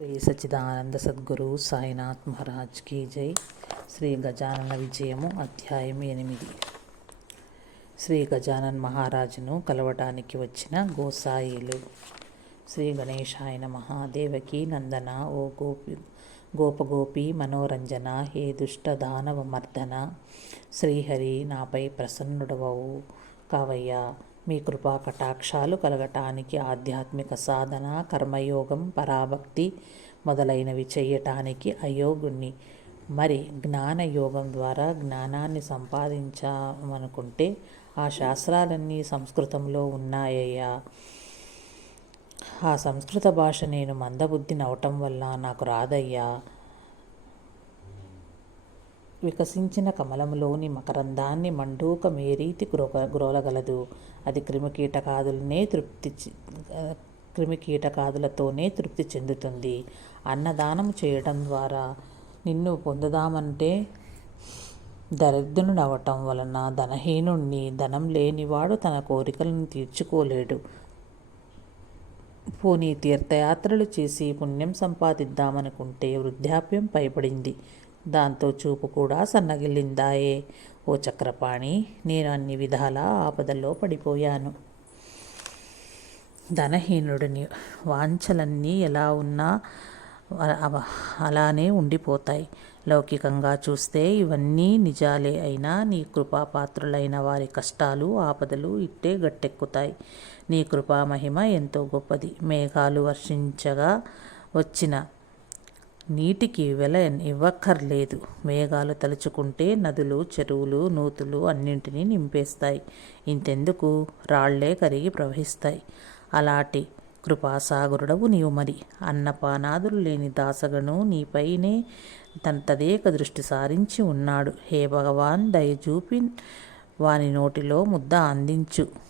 శ్రీ సచిదానంద సద్గురు సాయినాథ్ మహారాజ్ కీ జై. శ్రీ గజానన విజయము అధ్యాయం ఎనిమిది. శ్రీ గజానన్ మహారాజును కలవటానికి వచ్చిన గోసాయిలు. శ్రీ గణేశాయన మహాదేవకి నందన ఓ గోపి గోపగోపి మనోరంజన హే దుష్ట దానవ మర్దన శ్రీహరి నాపై ప్రసన్నుడవవు కావయ్యా. మీ కృపా కటాక్షాలు కలగటానికి ఆధ్యాత్మిక సాధన కర్మయోగం పరాభక్తి మొదలైనవి చేయటానికి అయోగుణ్ణి మరి జ్ఞానయోగం ద్వారా జ్ఞానాన్ని సంపాదించామనుకుంటే ఆ శాస్త్రాలన్నీ సంస్కృతంలో ఉన్నాయ్యా ఆ సంస్కృత భాష నేను మందబుద్ధిని అవటం వల్ల నాకు రాదయ్యా. వికసించిన కమలంలోని మకరందాన్ని మండూక మేరీతి గ్రోగ గ్రోలగలదు. అది క్రిమికీటకాదులనే తృప్తి క్రిమికీటకాదులతోనే తృప్తి చెందుతుంది. అన్నదానం చేయడం ద్వారా నిన్ను పొందుదామంటే దరిద్రునవటం వలన ధనహీనుణ్ణి ధనం లేనివాడు తన కోరికలను తీర్చుకోలేడు. పోనీ తీర్థయాత్రలు చేసి పుణ్యం సంపాదిద్దామనుకుంటే వృద్ధాప్యం పైపడింది దాంతో చూపు కూడా సన్నగిల్లిందాయే. ఓ చక్రపాణి నేను అన్ని విధాల ఆపదల్లో పడిపోయాను. ధనహీనుడిని వాంఛలన్నీ ఎలా ఉన్నా అలానే ఉండిపోతాయి. లౌకికంగా చూస్తే ఇవన్నీ నిజాలే అయినా నీ కృపాపాత్రులైన వారి కష్టాలు ఆపదలు ఇట్టే గట్టెక్కుతాయి. నీ కృపా మహిమ ఎంతో గొప్పది. మేఘాలు వర్షించగా వచ్చిన నీటికి వెల ఇవ్వక్కర్లేదు. మేఘాలు తలుచుకుంటే నదులు చెరువులు నూతులు అన్నింటినీ నింపేస్తాయి. ఇంతెందుకు? రాళ్ళే కరిగి ప్రవహిస్తాయి. అలాంటి కృపాసాగరుడవు నీవు మరి. అన్నపానాదులు లేని దాసగను నీపైనే తన తదేక దృష్టి సారించి ఉన్నాడు. హే భగవాన్ దయచూపి వాని నోటిలో ముద్ద అందించు.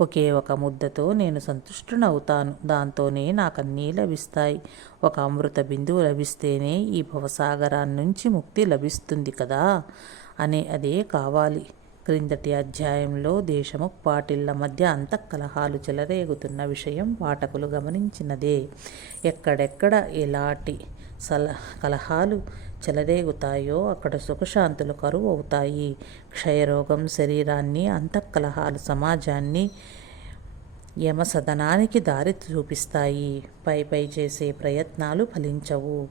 ఒకే ఒక ముద్దతో నేను సంతుష్టునవుతాను. దాంతోనే నాకన్నీ లభిస్తాయి. ఒక అమృత బిందువు లభిస్తేనే ఈ భవసాగరాన్నించి ముక్తి లభిస్తుంది కదా? అనే అదే కావాలి. క్రిందటి అధ్యాయంలో దేశము పాటిళ్ళ మధ్య అంతఃకలహాలు చెలరేగుతున్న విషయం పాఠకులు గమనించినదే. ఎక్కడెక్కడ ఎలాంటి సల కలహాలు చెలరేగుతాయో అక్కడ సుఖశాంతులు కరువు అవుతాయి క్షయరోగం శరీరాన్ని అంతఃకలహాలు సమాజాన్ని యమసదనానికి దారి చూపిస్తాయి. పై పై చేసే ప్రయత్నాలు ఫలించవు.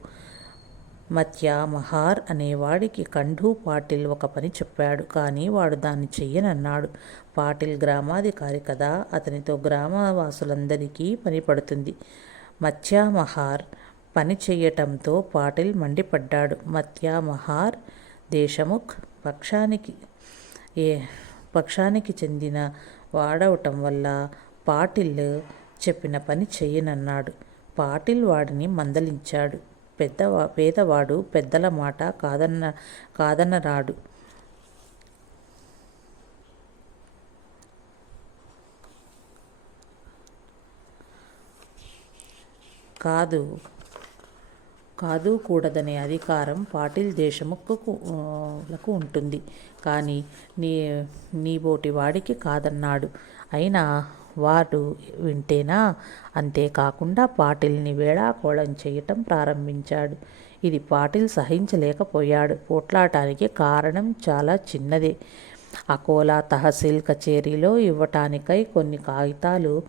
మత్య మహార్ అనేవాడికి కంఠూ పాటిల్ ఒక పని చెప్పాడు. కానీ వాడు దాన్ని చెయ్యనన్నాడు. పాటిల్ గ్రామాధికారి కదా అతనితో గ్రామవాసులందరికీ పని పడుతుంది. మత్య మహార్ పని చేయటంతో పాటిల్ మండిపడ్డాడు. మత్యా మహార్ దేశముఖ్ పక్షానికి ఏ పక్షానికి చెందిన వాడవటం వల్ల పాటిల్ చెప్పిన పని చెయ్యనన్నాడు. పాటిల్ వాడిని మందలించాడు. పెద్ద పేదవాడు పెద్దల మాట కాదన్న కాదన్నరాడు కాదు కాదు కూడదనే అధికారం పాటిల్ దేశముఖకు ఉంటుంది. కానీ నీ నీబోటి వాడికి కాదన్నాడు. అయినా వాడు వింటేనా? అంతేకాకుండా పాటిల్ని వేళాకోళం చేయటం ప్రారంభించాడు. ఇది పాటిల్ సహించలేకపోయాడు. పోట్లాటానికి కారణం చాలా చిన్నదే. అకోలా తహసీల్ కచేరీలో ఇవ్వటానికై కొన్ని కాగితాలు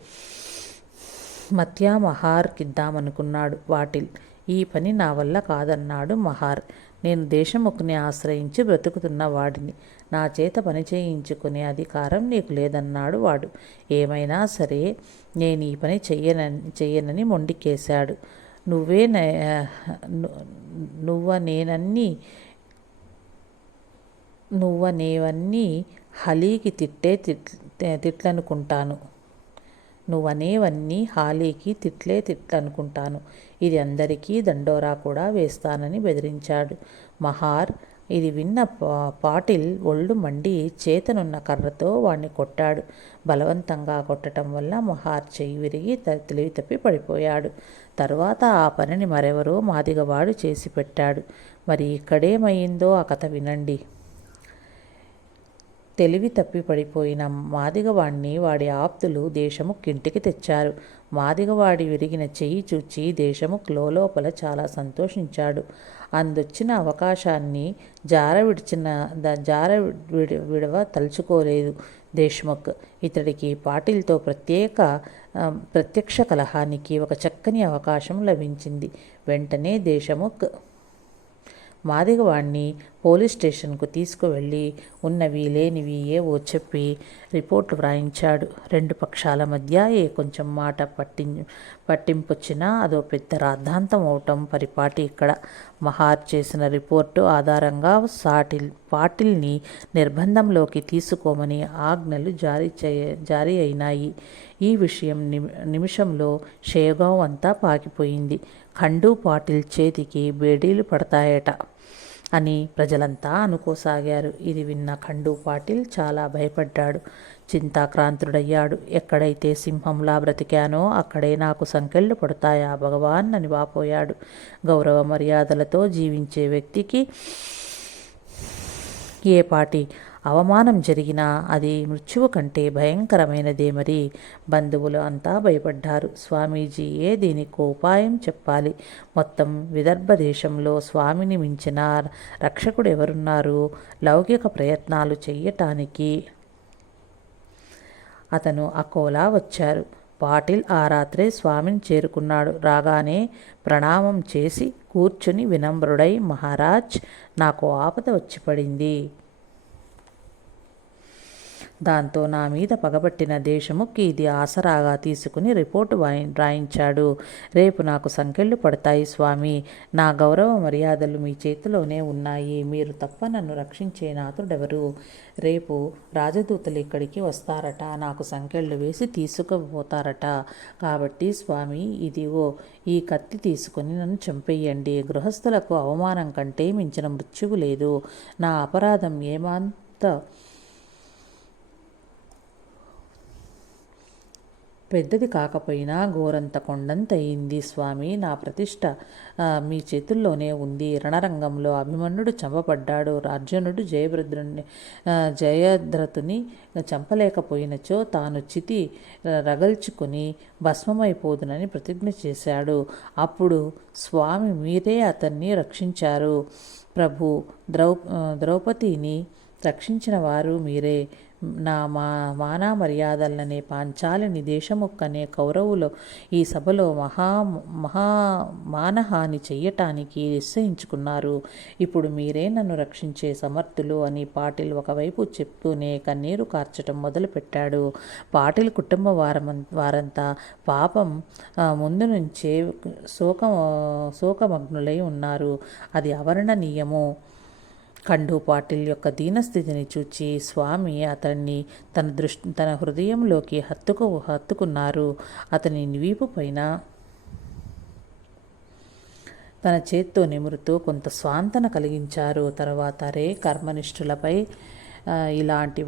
మత్యా మహార్కిద్దామనుకున్నాడు వాటిల్ ఈ పని నా వల్ల కాదన్నాడు మహార్. నేను దేశముఖుని ఆశ్రయించి బ్రతుకుతున్న వాడిని. నా చేత పని చేయించుకునే అధికారం నీకు లేదన్నాడు వాడు. ఏమైనా సరే నేను ఈ పని చెయ్యనని చెయ్యనని మొండికేశాడు. నువ్వే నువ్వ నేనన్నీ నువ్వ నేవన్నీ హలీకి తిట్టే తిట్లనుకుంటాను. నువ్వనేవన్నీ హాలీకి తిట్లే తిట్లనుకుంటాను. ఇది అందరికీ దండోరా కూడా వేస్తానని బెదిరించాడు. మహార్ ఇది విన్న పాటిల్ ఒళ్ళు మండి చేతనున్న కర్రతో వాణ్ణి కొట్టాడు. బలవంతంగా కొట్టడం వల్ల మహార్ చెయ్యి విరిగి తెలివి తప్పి పడిపోయాడు. తరువాత ఆ పనిని మరెవరో మాదిగవాడు చేసి పెట్టాడు. మరి ఇక్కడేమయ్యిందో ఆ కథ వినండి. తెలివి తప్పి పడిపోయిన మాదిగవాణ్ణి వాడి ఆప్తులు దేశముఖ్ ఇంటికి తెచ్చారు. మాదిగవాడి విరిగిన చెయ్యి చూచి దేశముఖ్ లోలోపల చాలా సంతోషించాడు. అందొచ్చిన అవకాశాన్ని జారవిడిచిన జార విడి విడవ తలుచుకోలేదు దేశ్ముఖ్. ఇతడికి పాటిల్తో ప్రత్యేక ప్రత్యక్ష కలహానికి ఒక చక్కని అవకాశం లభించింది. వెంటనే దేశముఖ్ మాదిగవాణ్ణి పోలీస్ స్టేషన్కు తీసుకువెళ్ళి ఉన్నవి లేనివి ఏవో చెప్పి రిపోర్టు వ్రాయించాడు. రెండు పక్షాల మధ్య ఏ కొంచెం మాట పట్టి పట్టింపొచ్చినా అదో పెద్ద రాద్ధాంతం అవటం పరిపాటి ఇక్కడ. మహార్ చేసిన రిపోర్టు ఆధారంగా సాటిల్ పాటిల్ని నిర్బంధంలోకి తీసుకోమని ఆజ్ఞలు జారీ చేయ జారీ అయినాయి. ఈ విషయం నిమిషంలో షేగావ్ అంతా పాకిపోయింది. ఖండూ పాటిల్ చేతికి బేడీలు పడతాయట అని ప్రజలంతా అనుకోసాగారు. ఇది విన్న ఖండూ పాటిల్ చాలా భయపడ్డాడు. చింతాక్రాంతుడయ్యాడు. ఎక్కడైతే సింహంలా బ్రతికానో అక్కడే నాకు సంకెళ్ళు పడతాయా భగవాన్ అని వాపోయాడు. గౌరవ మర్యాదలతో జీవించే వ్యక్తికి ఏ పాటి అవమానం జరిగినా అది మృత్యువు కంటే భయంకరమైనదే మరి. బంధువులు అంతా భయపడ్డారు. స్వామీజీయే దీనికో ఉపాయం చెప్పాలి. మొత్తం విదర్భ దేశంలో స్వామిని మించిన రక్షకుడు ఎవరున్నారు లౌకిక ప్రయత్నాలు చెయ్యటానికి అతను అకోలా వచ్చారు. పాటిల్ ఆ రాత్రే స్వామిని చేరుకున్నాడు. రాగానే ప్రణామం చేసి కూర్చుని వినమ్రుడై మహారాజ్ నాకు ఆపద వచ్చి పడింది. దాంతో నా మీద పగబట్టిన దేశముఖ్ ఇది ఆసరాగా తీసుకుని రిపోర్టు రాయించాడు రేపు నాకు సంకెళ్ళు పడతాయి స్వామి నా గౌరవ మర్యాదలు మీ చేతిలోనే ఉన్నాయి. మీరు తప్ప నన్ను రక్షించే నాథుడెవరు? రేపు రాజదూతలు ఇక్కడికి వస్తారట. నాకు సంకెళ్ళు వేసి తీసుకుపోతారట. కాబట్టి స్వామి ఇదిగో ఈ కత్తి తీసుకుని నన్ను చంపేయండి గృహస్థులకు అవమానం కంటే మించిన మృత్యువు లేదు. నా అపరాధం ఏమంత పెద్దది కాకపోయినా గోరంత కొండంత అయింది స్వామి. నా ప్రతిష్ట మీ చేతుల్లోనే ఉంది. రణరంగంలో అభిమన్యుడు చంపబడ్డాడు. అర్జునుడు జయభద్రుని జయద్రతుని చంపలేకపోయినచో తాను చితి రగల్చుకుని భస్మమైపోదునని ప్రతిజ్ఞ చేశాడు. అప్పుడు స్వామి మీరే అతన్ని రక్షించారు. ప్రభు ద్రౌ ద్రౌపదిని రక్షించిన వారు మీరే. నా మా మానా మర్యాదలనే పాంచాలిని దేశముక్కనే కౌరవులు ఈ సభలో మహా మహా మానహాని చెయ్యటానికి నిశ్చయించుకున్నారు. ఇప్పుడు మీరే నన్ను రక్షించే సమర్థులు అని పాటిల్ ఒకవైపు చెప్తూనే కన్నీరు కార్చటం మొదలుపెట్టాడు. పాటిల్ కుటుంబ వారం వారంతా పాపం ముందు నుంచే శోక శోకమగ్నులై ఉన్నారు. అది అవర్ణనీయము ఖండు పాటిల్ యొక్క దీనస్థితిని చూచి స్వామి అతన్ని తన దృష్టి తన హృదయంలోకి హత్తుకు హత్తుకున్నారు. అతని వీపు పైన తన చేత్తో నిమురుతూ కొంత స్వాంతన కలిగించారు. తర్వాత రే కర్మనిష్ఠులపై ఇలాంటి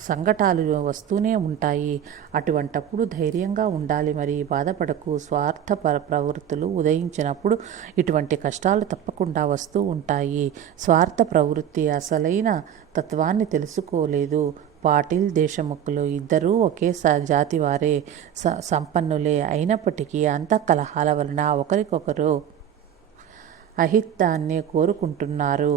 సంఘటాలు వస్తూనే ఉంటాయి. అటువంటప్పుడు ధైర్యంగా ఉండాలి. మరి బాధపడకు. స్వార్థ ప్రవృత్తులు ఉదయించినప్పుడు ఇటువంటి కష్టాలు తప్పకుండా వస్తూ ఉంటాయి. స్వార్థ ప్రవృత్తి అసలైన తత్వాన్ని తెలుసుకోలేదు. పాటిల్ దేశముఖులు ఇద్దరూ ఒకే జాతి వారే సంపన్నులే అయినప్పటికీ అంతఃకలహాల వలన ఒకరికొకరు అహితాన్ని కోరుకుంటున్నారు.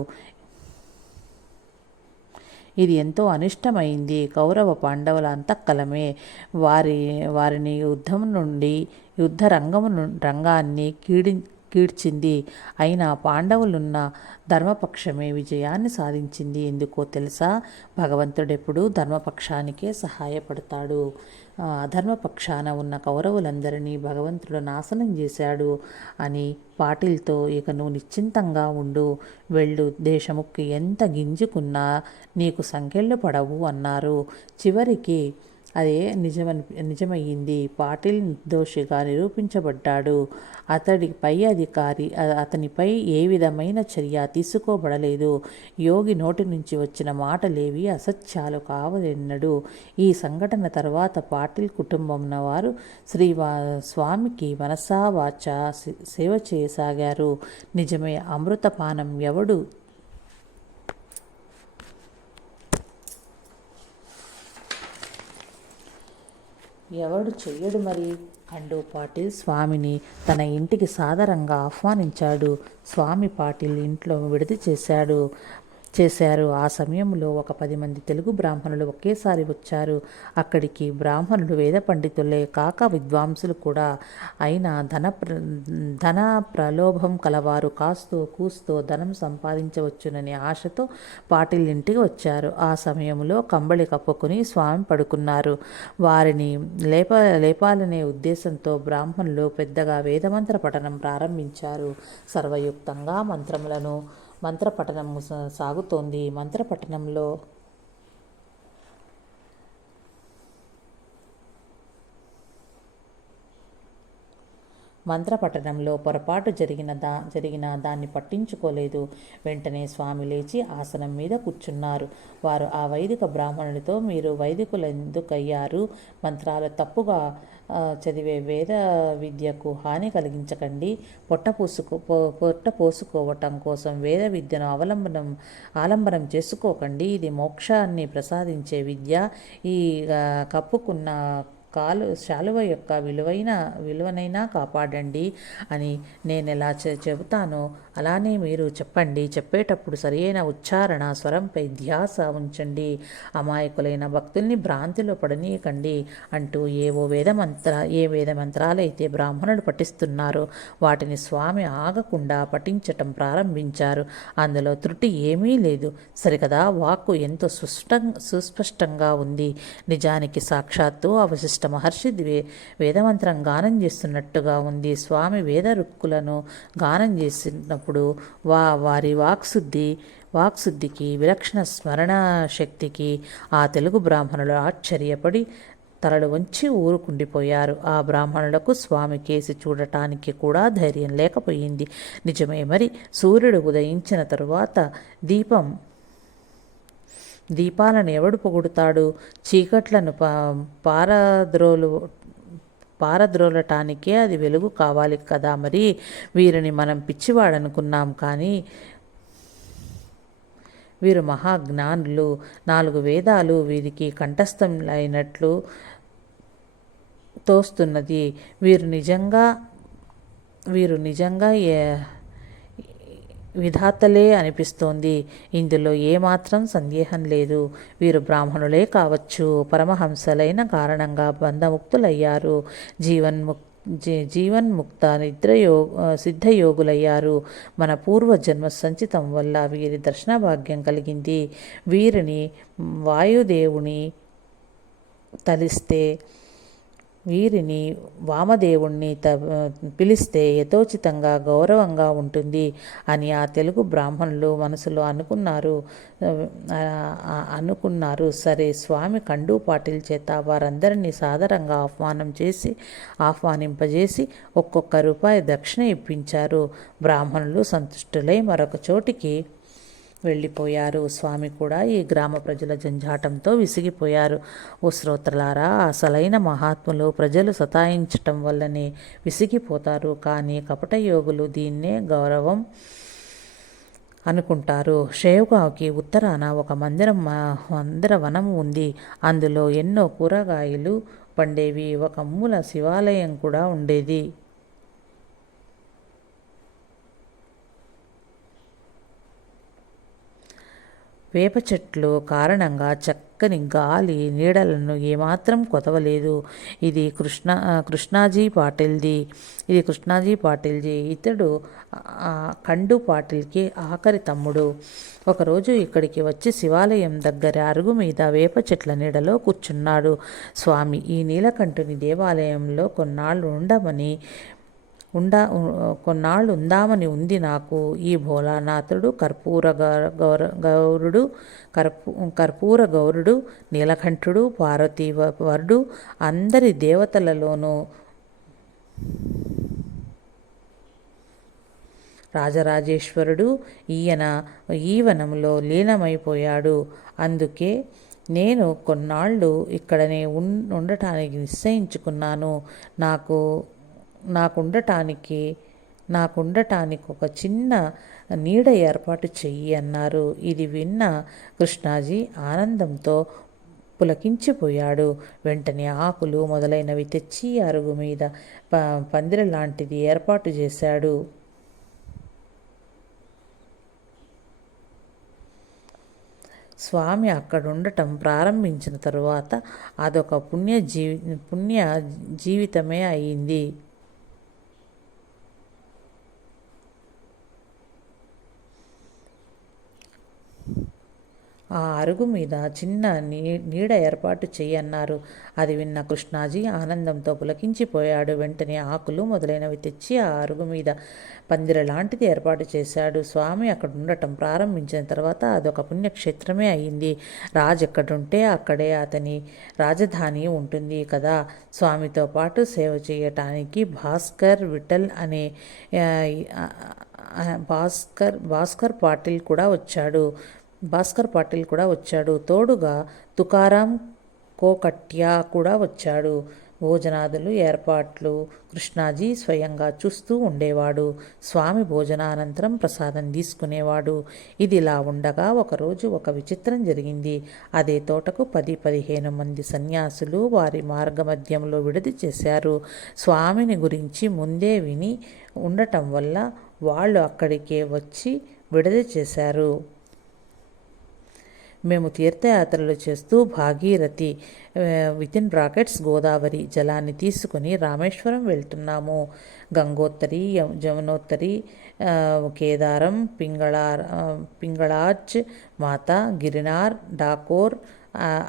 ఇది ఎంతో అనిష్టమైంది. కౌరవ పాండవుల అంతఃకలమే వారి వారిని యుద్ధం నుండి యుద్ధ రంగము రంగాన్ని కీడి కీడ్చింది. అయినా పాండవులున్న ధర్మపక్షమే విజయాన్ని సాధించింది. ఎందుకో తెలుసా? భగవంతుడెప్పుడు ధర్మపక్షానికే సహాయపడతాడు. అధర్మపక్షాన ఉన్న కౌరవులందరినీ భగవంతుడు నాశనం చేశాడు అని పాటిల్తో ఇక నువ్వు నిశ్చింతంగా ఉండు. వెళ్ళు దేశముక్కి ఎంత గింజుకున్నా నీకు సంకెళ్ళు పడవు అన్నారు. చివరికి అదే నిజమని నిజమయ్యింది. పాటిల్ నిర్దోషిగా నిరూపించబడ్డాడు. అతడి పై అధికారి అతనిపై ఏ విధమైన చర్య తీసుకోబడలేదు. యోగి నోటి నుంచి వచ్చిన మాటలేవి అసత్యాలు కావలెన్నడు. ఈ సంఘటన తర్వాత పాటిల్ కుటుంబం వారు శ్రీ స్వామికి మనసావాచ సేవ చేయసాగారు. నిజమే అమృతపానం ఎవడు ఎవడు చెయ్యడు మరి? అంటూ పాటిల్ స్వామిని తన ఇంటికి సాదరంగా ఆహ్వానించాడు. స్వామి పాటిల్ ఇంట్లో విడిది చేశాడు చేశారు. ఆ సమయంలో ఒక పది మంది తెలుగు బ్రాహ్మణులు ఒకేసారి వచ్చారు. అక్కడికి బ్రాహ్మణులు వేద పండితులే కాక విద్వాంసులు కూడా అయినా ధన ప్ర ధన ప్రలోభం కలవారు. కాస్తో కూస్తో ధనం సంపాదించవచ్చునని ఆశతో పాటిల్ ఇంటికి వచ్చారు. ఆ సమయంలో కంబళి కప్పుకుని స్వామి పడుకున్నారు. వారిని లేప లేపాలనే ఉద్దేశంతో బ్రాహ్మణులు పెద్దగా వేదమంత్ర పఠనం ప్రారంభించారు. సర్వయుక్తంగా మంత్రములను మంత్రపఠనం సాగుతోంది. మంత్రపఠనంలో మంత్రపఠనంలో పొరపాటు జరిగిన దా జరిగిన దాన్ని పట్టించుకోలేదు. వెంటనే స్వామి లేచి ఆసనం మీద కూర్చున్నారు. వారు ఆ వైదిక బ్రాహ్మణుడితో మీరు వైదికులు ఎందుకయ్యారు మంత్రాలు తప్పుగా చదివే వేద విద్యకు హాని కలిగించకండి. పొట్ట పూసుకో పొట్ట పోసుకోవటం కోసం వేద విద్యను అవలంబనం ఆలంబనం చేసుకోకండి. ఇది మోక్షాన్ని ప్రసాదించే విద్య. ఈ కప్పుకున్న కాలు శాలువ యొక్క విలువైన విలువనైనా కాపాడండి అని నేను ఎలా చెబుతానో అలానే మీరు చెప్పండి. చెప్పేటప్పుడు సరియైన ఉచ్చారణ స్వరంపై ధ్యాస ఉంచండి. అమాయకులైన భక్తుల్ని భ్రాంతిలో పడనీయకండి అంటూ ఏవో వేదమంత్ర ఏ వేదమంత్రాలైతే బ్రాహ్మణుడు పఠిస్తున్నారో వాటిని స్వామి ఆగకుండా పఠించటం ప్రారంభించారు. అందులో త్రుటి ఏమీ లేదు. సరికదా వాక్కు ఎంతో సుష్టం సుస్పష్టంగా ఉంది. నిజానికి సాక్షాత్తు అవశిష్ట మహర్షి వేదమంత్రం గానం చేస్తున్నట్టుగా ఉంది. స్వామి వేద రుక్కులను గానం చేసినప్పుడు చేసినప్పుడు వా వారి వాక్శుద్ధి వాక్శుద్ధికి విలక్షణ స్మరణ శక్తికి ఆ తెలుగు బ్రాహ్మణులు ఆశ్చర్యపడి తలలు వంచి ఊరుకుండిపోయారు. ఆ బ్రాహ్మణులకు స్వామి కేసి చూడటానికి కూడా ధైర్యం లేకపోయింది. నిజమే మరి సూర్యుడు ఉదయించిన తరువాత దీపం దీపాలను ఎవడు పొగుడుతాడు? చీకట్లను పా పారద్రోలు పారద్రోలటానికే అది వెలుగు కావాలి కదా మరి? వీరిని మనం పిచ్చివాడనుకున్నాం కానీ వీరు మహాజ్ఞానులు. నాలుగు వేదాలు వీరికి కంఠస్థం అయినట్లు తోస్తున్నది. వీరు నిజంగా వీరు నిజంగా విధాతలే అనిపిస్తోంది. ఇందులో ఏమాత్రం సందేహం లేదు. వీరు బ్రాహ్మణులే కావచ్చు. పరమహంసలైన కారణంగా బంధముక్తులయ్యారు. జీవన్ముక్ జీ జీవన్ముక్త నిద్రయో సిద్ధయోగులయ్యారు. మన పూర్వజన్మ సంచితం వల్ల వీరి దర్శన భాగ్యం కలిగింది. వీరిని వాయుదేవుని తలిస్తే వీరిని వామదేవుణ్ణి త పిలిస్తే యథోచితంగా గౌరవంగా ఉంటుంది అని ఆ తెలుగు బ్రాహ్మణులు మనసులో అనుకున్నారు. అనుకున్నారు. సరే స్వామి కండు పాటిల్ చేత వారందరినీ సాదరంగా ఆహ్వానం చేసి ఆహ్వానింపజేసి ఒక్కొక్క రూపాయి దక్షిణ ఇప్పించారు. బ్రాహ్మణులు సంతుష్టులై మరొక చోటికి వెళ్ళిపోయారు. స్వామి కూడా ఈ గ్రామ ప్రజల జంజాటంతో విసిగిపోయారు. ఓ శ్రోత్రలారా అసలైన మహాత్ములు ప్రజలు సతాయించటం వల్లనే విసిగిపోతారు. కానీ కపట యోగులు దీన్నే గౌరవం అనుకుంటారు. షేవ్గావ్కి ఉత్తరాన ఒక మందిరం మందిర వనం ఉంది. అందులో ఎన్నో కూరగాయలు పండేవి. ఒక మూల శివాలయం కూడా ఉండేది. వేప చెట్లు కారణంగా చక్కని గాలి నీడలను ఏమాత్రం కొదవలేదు. ఇది కృష్ణ కృష్ణాజీ పాటిల్ది. ఇది కృష్ణాజీ పాటిల్జీ ఇతడు కండు పాటిల్కి ఆఖరి తమ్ముడు. ఒకరోజు ఇక్కడికి వచ్చి శివాలయం దగ్గర అరుగు మీద వేప చెట్ల నీడలో కూర్చున్నాడు. స్వామి ఈ నీలకంఠుని దేవాలయంలో కొన్నాళ్ళు ఉండమని ఉండా కొన్నాళ్ళు ఉందామని ఉంది నాకు. ఈ భోలానాథుడు కర్పూర గౌర గౌరుడు కర్పూ కర్పూర గౌరుడు నీలకంఠుడు పార్వతీ వరుడు అందరి దేవతలలోనూ రాజరాజేశ్వరుడు ఈయన ఈ వనంలో లీనమైపోయాడు. అందుకే నేను కొన్నాళ్ళు ఇక్కడనే ఉండటానికి నిశ్చయించుకున్నాను. నాకు నాకుండటానికి నాకుండటానికి ఒక చిన్న నీడ ఏర్పాటు చెయ్యి అన్నారు. ఇది విన్న కృష్ణాజీ ఆనందంతో పులకించిపోయాడు. వెంటనే ఆకులు మొదలైనవి తెచ్చి అరుగు మీద ప పందిరి లాంటిది ఏర్పాటు చేశాడు. స్వామి అక్కడుండటం ప్రారంభించిన తరువాత అదొక పుణ్య జీవి పుణ్య జీవితమే అయింది. ఆ అరుగు మీద చిన్న నీ నీడ ఏర్పాటు చేయన్నారు అది విన్న కృష్ణాజీ ఆనందంతో పులకించిపోయాడు. వెంటనే ఆకులు మొదలైనవి తెచ్చి ఆ అరుగు మీద పందిర లాంటిది ఏర్పాటు చేశాడు. స్వామి అక్కడ ఉండటం ప్రారంభించిన తర్వాత అదొక పుణ్యక్షేత్రమే అయింది. రాజు ఎక్కడుంటే అక్కడే అతని రాజధాని ఉంటుంది కదా. స్వామితో పాటు సేవ చేయటానికి భాస్కర్ విఠల్ అనే భాస్కర్ భాస్కర్ పాటిల్ కూడా వచ్చాడు. భాస్కర్ పాటిల్ కూడా వచ్చాడు. తోడుగా తుకారాం కోకట్యా కూడా వచ్చాడు. భోజనాదులు ఏర్పాట్లు కృష్ణాజీ స్వయంగా చూస్తూ ఉండేవాడు. స్వామి భోజనానంతరం ప్రసాదం తీసుకునేవాడు. ఇదిలా ఉండగా ఒకరోజు ఒక విచిత్రం జరిగింది. అదే తోటకు పది పదిహేను మంది సన్యాసులు వారి మార్గమధ్యంలో విడిది చేశారు. స్వామిని గురించి ముందే విని ఉండటం వల్ల వాళ్ళు అక్కడికే వచ్చి విడుదల చేశారు. మేము తీర్థయాత్రలు చేస్తూ భాగీరథి వితిన్ బ్రాకెట్స్ గోదావరి జలాన్ని తీసుకుని రామేశ్వరం వెళ్తున్నాము. గంగోత్తరి జమునోత్తరి కేదారం పింగళార్ పింగళార్చ్ మాత గిరినార్ డాకోర్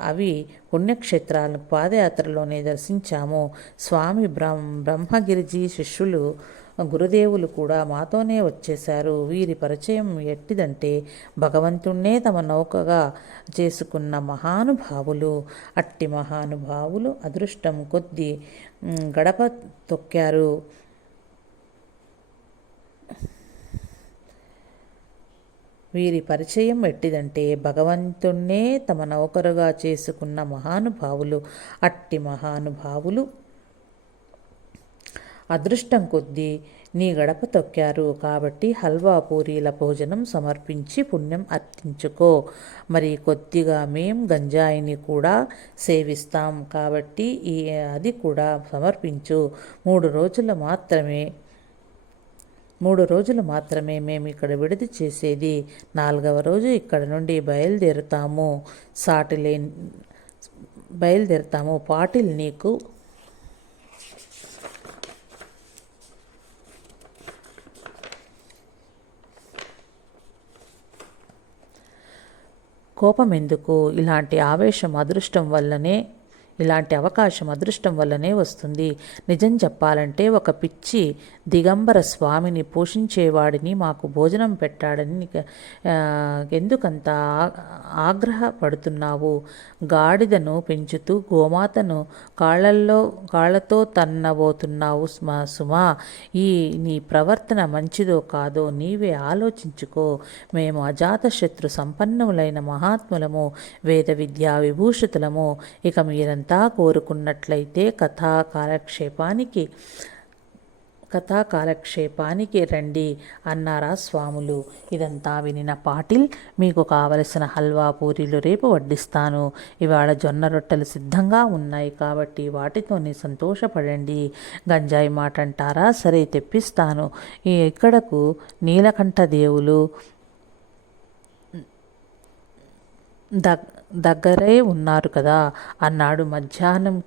అవి పుణ్యక్షేత్రాలను పాదయాత్రలోనే దర్శించాము. స్వామి బ్రహ్మ బ్రహ్మగిరిజీ శిష్యులు గురుదేవులు కూడా మాతోనే వచ్చేశారు. వీరి పరిచయం ఎట్టిదంటే భగవంతుణ్ణే తమ నౌకగా చేసుకున్న మహానుభావులు. అట్టి మహానుభావులు అదృష్టం కొద్ది గడప తొక్కారు. వీరి పరిచయం ఎట్టిదంటే భగవంతుణ్ణే తమ నౌకరుగా చేసుకున్న మహానుభావులు. అట్టి మహానుభావులు అదృష్టం కొద్దీ నీ గడప తొక్కారు కాబట్టి హల్వా పూరీల భోజనం సమర్పించి పుణ్యం అర్థించుకో మరి కొద్దిగా మేం గంజాయిని కూడా సేవిస్తాం కాబట్టి ఈ అది కూడా సమర్పించు. మూడు రోజులు మాత్రమే మూడు రోజులు మాత్రమే మేము ఇక్కడ విడిది చేసేది. నాలుగవ రోజు ఇక్కడ నుండి బయలుదేరుతాము. సాటిలే బయలుదేరుతాము. పాటిల్ నీకు కోపం ఎందుకు? ఇలాంటి ఆవేశం అదృష్టం వల్లనే ఇలాంటి అవకాశం అదృష్టం వల్లనే వస్తుంది. నిజం చెప్పాలంటే ఒక పిచ్చి దిగంబర స్వామిని పోషించేవాడిని మాకు భోజనం పెట్టాడని ఎందుకంత ఆగ్రహపడుతున్నావు? గాడిదను పెంచుతూ గోమాతను కాళ్ళల్లో కాళ్ళతో తన్నబోతున్నావు సుమా ఈ నీ ప్రవర్తన మంచిదో కాదో నీవే ఆలోచించుకో. మేము అజాతశత్రు సంపన్నులైన మహాత్ములము వేద విద్యా విభూషితులము. ఇక మీరంతా అంతా కోరుకున్నట్లయితే కథా కాలక్షేపానికి కథా కాలక్షేపానికి రండి అన్నారా స్వాములు. ఇదంతా వినిన పాటిల్ మీకు కావలసిన హల్వా పూరీలు రేపు వడ్డిస్తాను. ఇవాళ జొన్న రొట్టెలు సిద్ధంగా ఉన్నాయి కాబట్టి వాటితోనే సంతోషపడండి. గంజాయి మాట అంటారా సరే తెప్పిస్తాను. ఇక్కడకు నీలకంఠ దేవులు ద దగ్గరే ఉన్నారు కదా. అన్నాడు మధ్యాహ్నం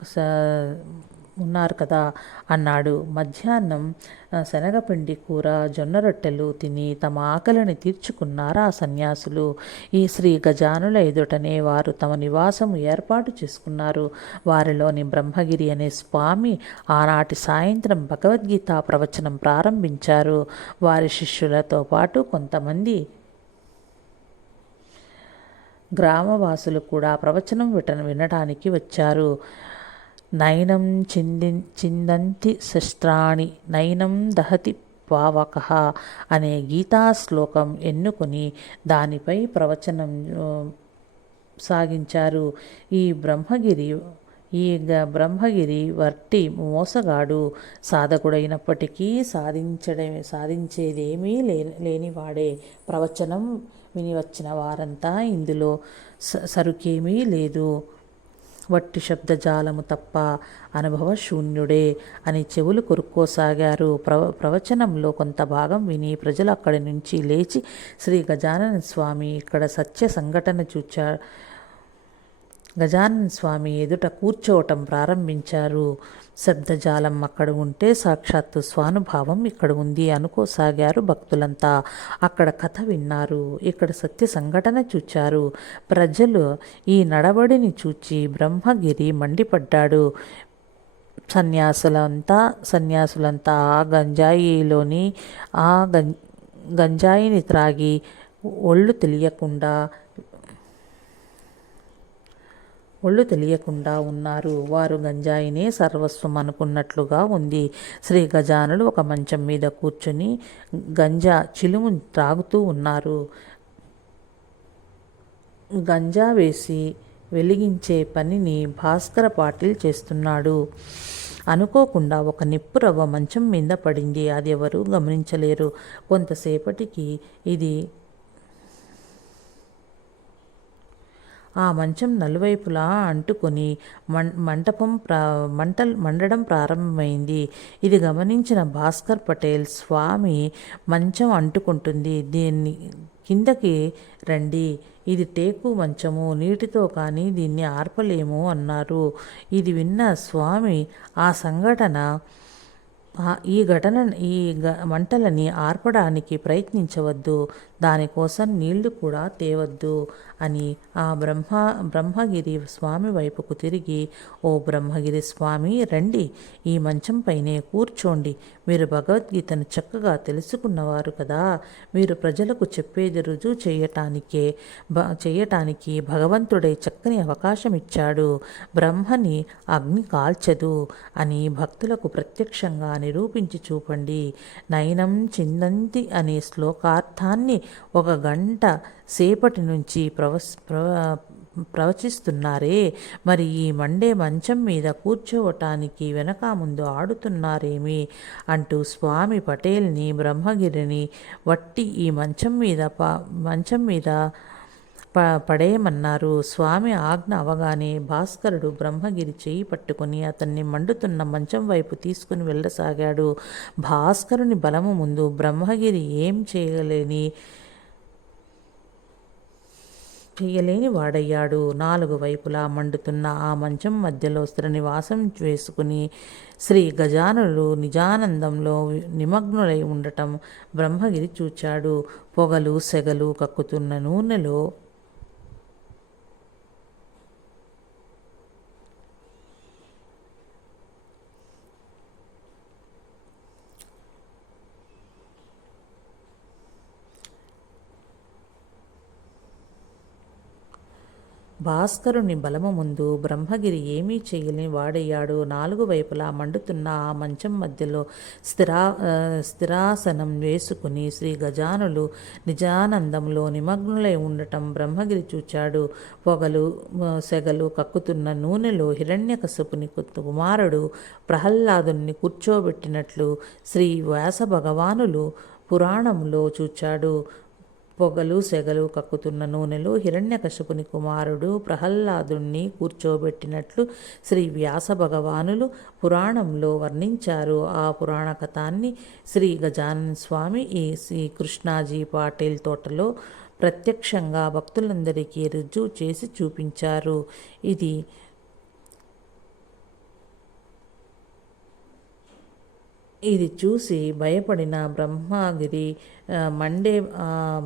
ఉన్నారు కదా. అన్నాడు మధ్యాహ్నం శనగపిండి కూర జొన్న రొట్టెలు తిని తమ ఆకలిని తీర్చుకున్నారా సన్యాసులు? ఈ శ్రీ గజానుల ఎదుటనే వారు తమ నివాసం ఏర్పాటు చేసుకున్నారు. వారిలోని బ్రహ్మగిరి అనే స్వామి ఆనాటి సాయంత్రం భగవద్గీత ప్రవచనం ప్రారంభించారు. వారి శిష్యులతో పాటు కొంతమంది గ్రామవాసులు కూడా ప్రవచనం విట వినడానికి వచ్చారు. నయనం చింది చిందంతి శస్త్రాణి నయనం దహతి పావక అనే గీతా శ్లోకం ఎన్నుకొని దానిపై ప్రవచనం సాగించారు. ఈ బ్రహ్మగిరి ఈ బ్రహ్మగిరి వర్టి మోసగాడు. సాధకుడైనప్పటికీ సాధించడమే సాధించేదేమీ లే లేనివాడే. ప్రవచనం విని వచ్చిన వారంతా ఇందులో సరుకేమీ లేదు. వట్టి శబ్దజాలము తప్ప అనుభవ శూన్యుడే అని చెవులు కొరుక్కోసాగారు. ప్రవ ప్రవచనంలో కొంత భాగం విని ప్రజలు అక్కడి నుంచి లేచి శ్రీ గజానన స్వామి ఇక్కడ సత్య సంఘటన చూచా గజానన స్వామి ఎదుట కూర్చోవటం ప్రారంభించారు. శబ్దజాలం అక్కడ ఉంటే సాక్షాత్తు స్వానుభావం ఇక్కడ ఉంది అనుకోసాగారు భక్తులంతా. అక్కడ కథ విన్నారు. ఇక్కడ సత్య సంఘటన చూచారు. ప్రజలు ఈ నడవడిని చూచి బ్రహ్మగిరి మండిపడ్డాడు. సన్యాసులంతా సన్యాసులంతా ఆ గంజాయిలోని ఆ గం గంజాయిని త్రాగి ఒళ్ళు తెలియకుండా ఒళ్ళు తెలియకుండా ఉన్నారు. వారు గంజాయినే సర్వస్వం అనుకున్నట్లుగా ఉంది. శ్రీ గజానులు ఒక మంచం మీద కూర్చుని గంజా చిలుము త్రాగుతూ ఉన్నారు. గంజా వేసి వెలిగించే పనిని భాస్కర పాటిల్ చేస్తున్నాడు. అనుకోకుండా ఒక నిప్పు రవ్వ మంచం మీద పడింది. అది ఎవరూ గమనించలేరు. కొంతసేపటికి ఇది ఆ మంచం నలువైపులా అంటుకొని మం మంటపం ప్రా మంటల్ మండడం ప్రారంభమైంది. ఇది గమనించిన భాస్కర్ పటేల్ స్వామి మంచం అంటుకుంటుంది. దీన్ని కిందకి రండి. ఇది టేకు మంచము. నీటితో కానీ దీన్ని ఆర్పలేము అన్నారు. ఇది విన్న స్వామి ఆ సంఘటన ఈ ఘటన ఈ మంటలని ఆర్పడానికి ప్రయత్నించవద్దు. దానికోసం నీళ్ళు కూడా తేవద్దు అని ఆ బ్రహ్మ బ్రహ్మగిరి స్వామి వైపుకు తిరిగి ఓ బ్రహ్మగిరి స్వామి రండి ఈ మంచం పైనే కూర్చోండి. మీరు భగవద్గీతను చక్కగా తెలుసుకున్నవారు కదా. మీరు ప్రజలకు చెప్పేది రుజువు చేయటానికే బ చేయటానికి భగవంతుడే చక్కని అవకాశం ఇచ్చాడు. బ్రహ్మని అగ్ని కాల్చదు అని భక్తులకు ప్రత్యక్షంగా నిరూపించి చూపండి. నయనం చిందంతి అనే శ్లోకార్థాన్ని ఒక గంట సేపటి నుంచి ప్రవస్ ప్రవచిస్తున్నారే. మరి ఈ మండే మంచం మీద కూర్చోవటానికి వెనక ముందు ఆడుతున్నారేమి? అంటూ స్వామి పటేల్ని బ్రహ్మగిరిని వట్టి ఈ మంచం మీద ప మంచం మీద ప పడేయమన్నారు. స్వామి ఆజ్ఞ అవగానే భాస్కరుడు బ్రహ్మగిరి చేయి పట్టుకుని అతన్ని మండుతున్న మంచం వైపు తీసుకుని వెళ్ళసాగాడు. భాస్కరుని బలము ముందు బ్రహ్మగిరి ఏం చేయలేని చేయలేని వాడయ్యాడు. నాలుగు వైపులా మండుతున్న ఆ మంచం మధ్యలో స్థిరనివాసం వేసుకుని శ్రీ గజానులు నిజానందంలో నిమగ్నులై ఉండటం బ్రహ్మగిరి చూచాడు. పొగలు సెగలు కక్కుతున్న నూనెలో భాస్కరుని బలము ముందు బ్రహ్మగిరి ఏమీ చేయలేని వాడయ్యాడు. నాలుగు వైపులా మండుతున్న ఆ మంచం మధ్యలో స్థిరా స్థిరాసనం వేసుకుని శ్రీ గజానులు నిజానందంలో నిమగ్నులై ఉండటం బ్రహ్మగిరి చూచాడు. పొగలు సెగలు కక్కుతున్న నూనెలో హిరణ్యకశపుని కుమారుడు ప్రహ్లాదుని కూర్చోబెట్టినట్లు శ్రీ వ్యాస భగవానులు పురాణంలో చూచాడు. పొగలు సెగలు కక్కుతున్న నూనెలో హిరణ్యకశపుని కుమారుడు ప్రహ్లాదుణ్ణి కూర్చోబెట్టినట్లు శ్రీ వ్యాస భగవానులు పురాణంలో వర్ణించారు. ఆ పురాణ కథాన్ని శ్రీ గజానన స్వామి ఈ శ్రీ కృష్ణాజీ పాటిల్ తోటలో ప్రత్యక్షంగా భక్తులందరికీ రుజువు చేసి చూపించారు. ఇది ఇది చూసి భయపడిన బ్రహ్మగిరి మండే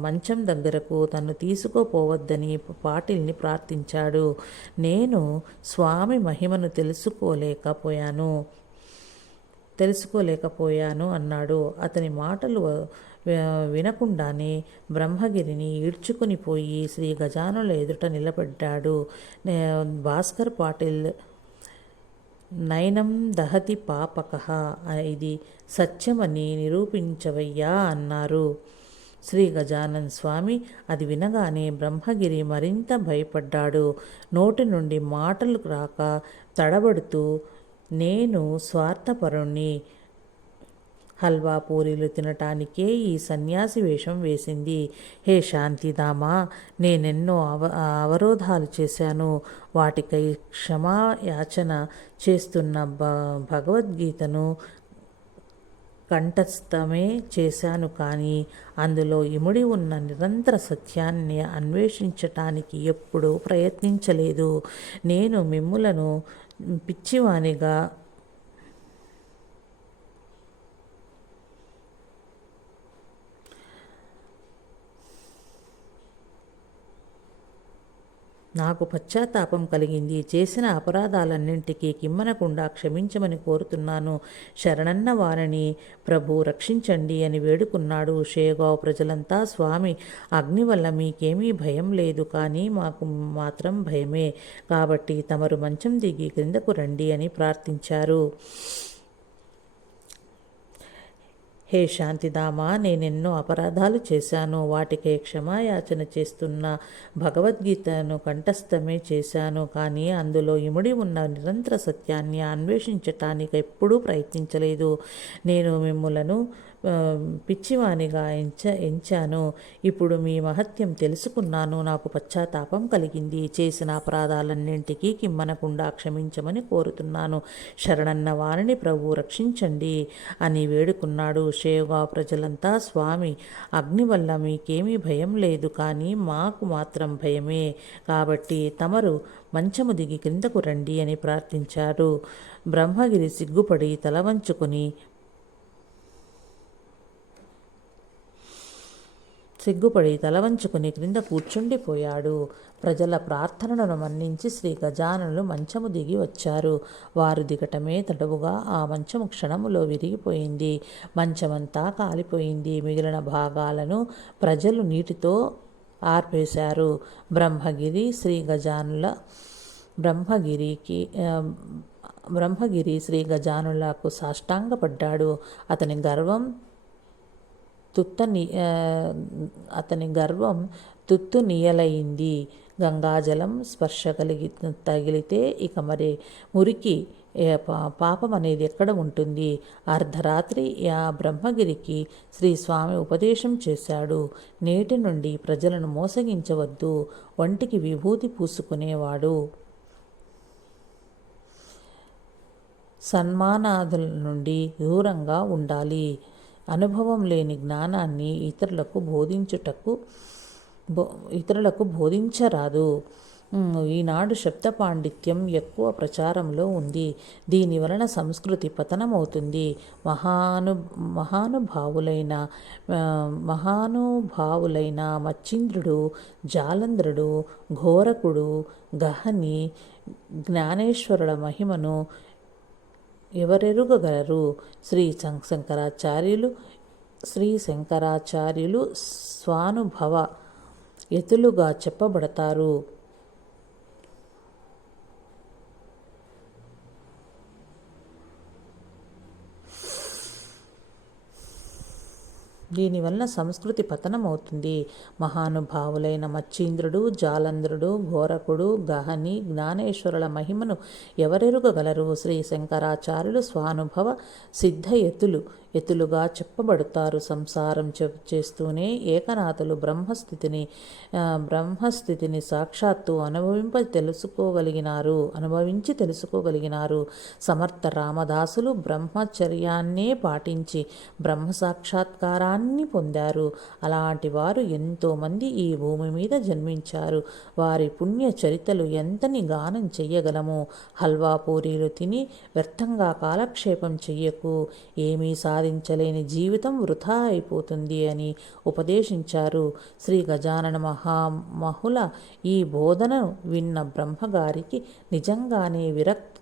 మంచం దగ్గరకు తను తీసుకోపోవద్దని పాటిల్ని ప్రార్థించాడు. నేను స్వామి మహిమను తెలుసుకోలేకపోయాను. తెలుసుకోలేకపోయాను అన్నాడు. అతని మాటలు వినకుండానే బ్రహ్మగిరిని ఈడ్చుకుని పోయి శ్రీ గజానుల ఎదుట నిలబడ్డాడు. భాస్కర్ పాటిల్ నయనం దహతి పాపక ఇది సత్యమని నిరూపించవయ్యా అన్నారు. శ్రీ గజానన్ స్వామి అది వినగానే బ్రహ్మగిరి మరింత భయపడ్డాడు. నోటి నుండి మాటలు రాక తడబడుతూ నేను స్వార్థపరుణ్ణి హల్వా పూరీలు తినటానికే ఈ సన్యాసి వేషం వేసింది. హే శాంతిదామా నేనెన్నో అవ అవరోధాలు చేశాను. వాటికై క్షమాయాచన చేస్తున్న భ భగవద్గీతను కంఠస్థమే చేశాను కానీ అందులో ఇముడి ఉన్న నిరంతర సత్యాన్ని అన్వేషించటానికి ఎప్పుడూ ప్రయత్నించలేదు. నేను మిమ్ములను పిచ్చివానిగా నాకు పశ్చాత్తాపం కలిగింది. చేసిన అపరాధాలన్నింటికీ కిమ్మనకుండా క్షమించమని కోరుతున్నాను. శరణన్న వారిని ప్రభు రక్షించండి అని వేడుకున్నాడు షేగావ్ ప్రజలంతా. స్వామి అగ్ని వల్ల మీకేమీ భయం లేదు కానీ మాకు మాత్రం భయమే. కాబట్టి తమరు మంచం దిగి క్రిందకు రండి అని ప్రార్థించారు. హే శాంతిదామా నేనెన్నో అపరాధాలు చేశాను వాటికే క్షమాయాచన చేస్తున్న భగవద్గీతను కంఠస్థమే చేశాను కానీ అందులో ఇముడి ఉన్న నిరంతర సత్యాన్ని అన్వేషించటానికి ఎప్పుడూ ప్రయత్నించలేదు. నేను మిమ్ములను పిచ్చివానిగా ఎంచ ఎంచాను. ఇప్పుడు మీ మహత్యం తెలుసుకున్నాను. నాకు పశ్చాత్తాపం కలిగింది. చేసిన అపరాధాలన్నింటికీ కిమ్మనకుండా క్షమించమని కోరుతున్నాను. శరణన్న వారిని ప్రభు రక్షించండి అని వేడుకున్నాడు. షేగా ప్రజలంతా స్వామి అగ్ని వల్ల మీకేమీ భయం లేదు కానీ మాకు మాత్రం భయమే. కాబట్టి తమరు మంచము దిగి క్రిందకు రండి అని ప్రార్థించారు బ్రహ్మగిరి సిగ్గుపడి తల వంచుకొని సిగ్గుపడి తలవంచుకుని క్రింద కూర్చుండిపోయాడు. ప్రజల ప్రార్థనలను మన్నించి శ్రీ గజానులు మంచము దిగి వచ్చారు. వారు దిగటమే తడవుగా ఆ మంచము క్షణములో విరిగిపోయింది. మంచమంతా కాలిపోయింది. మిగిలిన భాగాలను ప్రజలు నీటితో ఆర్పేశారు. బ్రహ్మగిరి శ్రీ గజానుల బ్రహ్మగిరికి బ్రహ్మగిరి శ్రీ గజానులకు సాష్టాంగపడ్డాడు. అతని గర్వం తుత్తని అతని గర్వం తుత్తు నీయలైంది. గంగాజలం స్పర్శ కలిగి తగిలితే ఇక మరి మురికి పాపం అనేది ఎక్కడ ఉంటుంది? అర్ధరాత్రి ఆ బ్రహ్మగిరికి శ్రీ స్వామి ఉపదేశం చేశాడు. నేటి నుండి ప్రజలను మోసగించవద్దు. ఒంటికి విభూతి పూసుకునేవాడు. సన్మానాదుల నుండి దూరంగా ఉండాలి. అనుభవం లేని జ్ఞానాన్ని ఇతరులకు బోధించుటకు బో ఇతరులకు బోధించరాదు. ఈనాడు శబ్ద పాండిత్యం ఎక్కువ ప్రచారంలో ఉంది. దీని వలన సంస్కృతి పతనమవుతుంది. మహాను మహానుభావులైన మహానుభావులైన మచ్చింద్రుడు జాలంధ్రుడు ఘోరకుడు గహని జ్ఞానేశ్వరుల మహిమను ఎవరెరుగగలరు? శ్రీ శంకరాచార్యులు శ్రీ శంకరాచార్యులు స్వానుభవ ఎతులుగా చెప్పబడతారు. దీనివల్ల సంస్కృతి పతనమవుతుంది మహానుభావులైన మచ్చీంద్రుడు జాలంధ్రుడు ఘోరకుడు గహని జ్ఞానేశ్వరుల మహిమను ఎవరెరుగగలరు? శ్రీ శంకరాచార్యులు స్వానుభవ సిద్ధ ఎతులుగా చెప్పబడతారు సంసారం చేస్తూనే ఏకనాథులు బ్రహ్మస్థితిని బ్రహ్మస్థితిని సాక్షాత్తు అనుభవింప తెలుసుకోగలిగినారు అనుభవించి తెలుసుకోగలిగినారు. సమర్థ రామదాసులు బ్రహ్మచర్యాన్నే పాటించి బ్రహ్మ సాక్షాత్కారాన్ని పొందారు. అలాంటి వారు ఎంతోమంది ఈ భూమి మీద జన్మించారు. వారి పుణ్య చరితలు ఎంతని గానం చెయ్యగలము? హల్వా పూరీలు తిని వ్యర్థంగా కాలక్షేపం చెయ్యకు. ఏమీ సాధి సాధించలేని జీవితం వృధా అయిపోతుంది అని ఉపదేశించారు. శ్రీ గజానన మహామహుల ఈ బోధనను విన్న బ్రహ్మగారికి నిజంగానే విరక్తి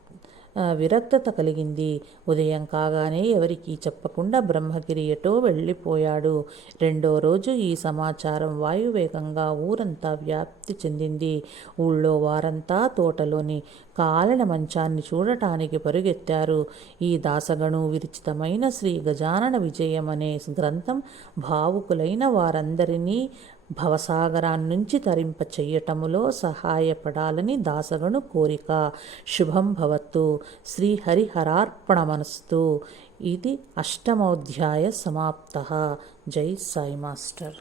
విరక్తత కలిగింది. ఉదయం కాగానే ఎవరికీ చెప్పకుండా బ్రహ్మగిరి ఎటో వెళ్ళిపోయాడు. రెండో రోజు ఈ సమాచారం వాయువేగంగా ఊరంతా వ్యాప్తి చెందింది. ఊళ్ళో వారంతా తోటలోని కాలిన మంచాన్ని చూడటానికి పరుగెత్తారు. ఈ దాసగణు విరిచితమైన శ్రీ గజానన విజయం అనే గ్రంథం భావుకులైన వారందరినీ భవసాగరాన్నించి తరింప చెయ్యటములో సహాయపడాలని దాసగను కోరిక. శుభం భవత్తు. శ్రీహరిహరార్పణమనస్తు ఇది అష్టమోధ్యాయ సమాప్త. జై సాయి మాస్టర్.